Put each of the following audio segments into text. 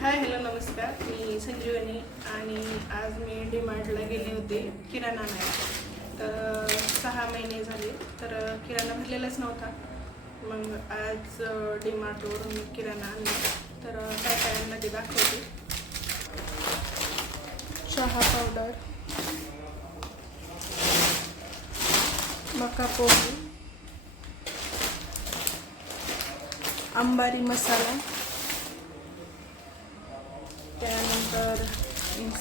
Hi hello नमस्कार, मी संजीवनी आणि आज मी डीमार्टला गेले होते किराणा आणायला. तर 6 महिने झाले तर किराणा भरलेलाच नव्हता. मग आज डीमार्टवरून मी किराणा आणला. तर काय काय आणलं ते दाखवते. चहा पावडर, मका पोहे, अंबारी मसाला, त्यानंतर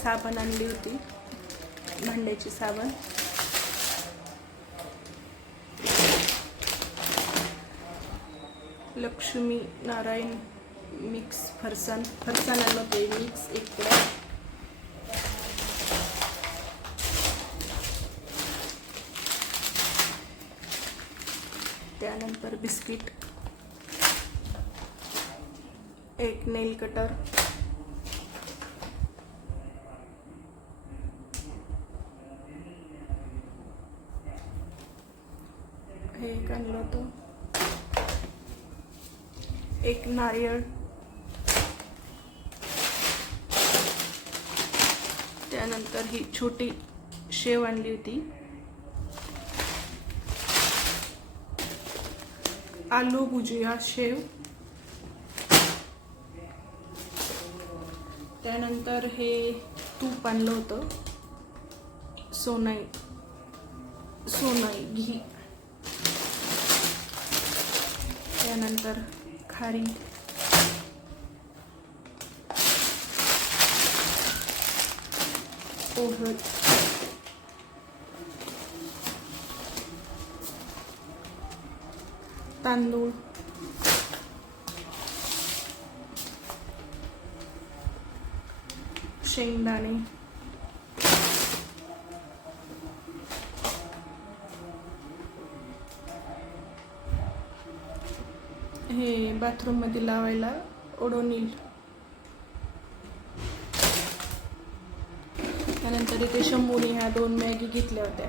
साबण आणली होती, भांड्याची साबण, लक्ष्मी नारायण मिक्स फरसाण आणलं होते मिक्स एक पुडा, त्यानंतर बिस्किट, एक नेल कटर, हे एक आणलं होतं, एक नारियल, त्यानंतर ही छोटी शेव आणली होती, आलू भुजिया शेव, त्यानंतर हे तूप आणलं होतं, सोनाई घी, त्यानंतर खारी, पोहे, तांदूळ, शेंगदाणे, हे बाथरूम मध्ये लावायला ओडोनिल, त्यानंतर इथे शंभूने ह्या 2 मॅगी घेतल्या होत्या,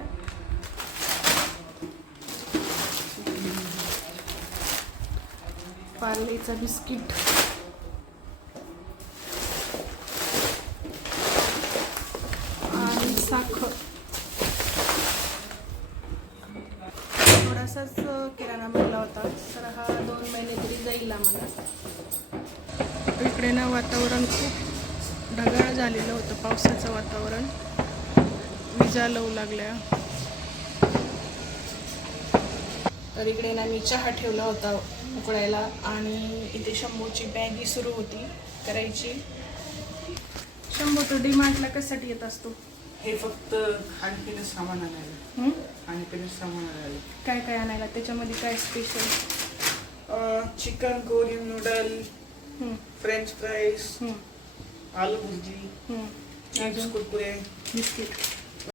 पार्लेचा बिस्किट, आणि साखर. थोडासाच किराणा भरला होता, तर हा 2 महिने तरी जाईल आम्हाला. इकडे ना वातावरण खूप ढगाळ झालेलं होतं, पावसाचं वातावरण, विजा लावू लागल्या. तर इकडे ना मी चहा ठेवला होता उकळायला आणि इथे शंभूची मॅगी सुरू होती करायची. शंभू, तो डीमार्टला कशासाठी येत असतो? हे फक्त खाण्यापिण्याचं सामान आणायला. खाण्यापिण्याचं सामान आणायला. काय काय आणायला? त्याच्यामध्ये काय special? Chicken Korean noodle, French fries, आलू भुर्जी, चिप्स, कुरकुरे, बिस्किट.